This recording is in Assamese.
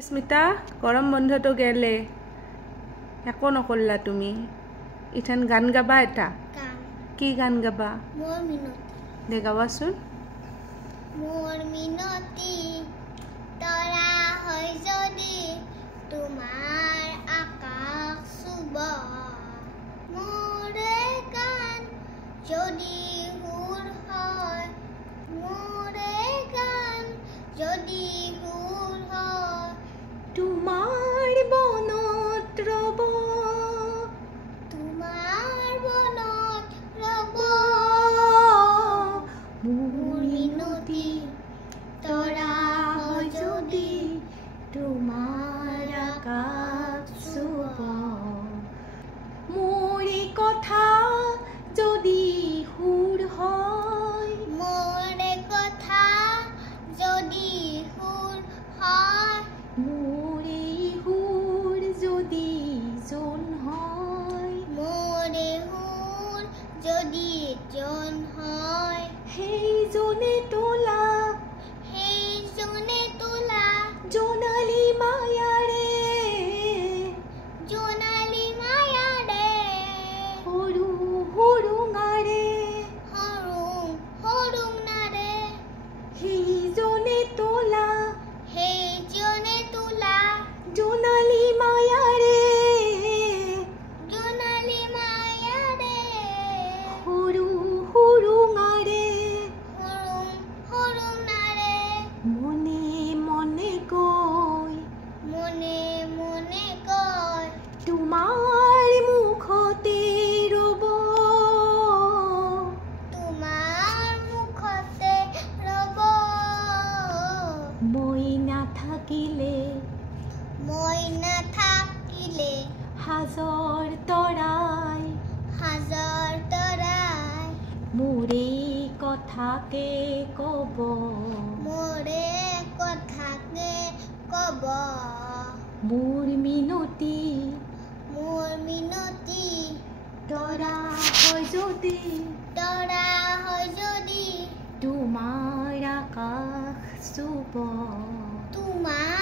স্মিতা গৰম বন্ধটো গেলে একো নকৰলা তুমি ইথান গান গাবা এটা কি গান গাবা মোৰ মিনতি দে গাবাচোন মোৰ মিনতি তৰা হয় যদি তোমাৰ আকাশ চুব মোৰ গান যদি সুৰ হয় মোৰ গান যদি সুৰ হয় তোমাৰ বনত ৰব তোমাৰ বনত ৰব মোৰ মিনতি তৰা হয় যদি তোমাৰ আকাশ চুব মোৰ কথা যদি সুৰ হয় মোৰ কথা যদি সুৰ হয় মোৰ সুৰ যদি জন হয় মোৰ সুৰ যদি জন হয় সেইজনে তোলা জোনালী মায়াৰে সৰু সৰুঙাৰে সেইজনে তোলা জোনালী মায়াৰে সৰু সৰুঙাৰে মনে মনে গৈ তোমাৰ মুখতে ৰব মই নাথাকিলে হাজৰ তৰাই মোৰে কথাকে কব মোৰ মিনতি তৰা হয় যদি তোমাৰ আকাশ চুব তোমাৰ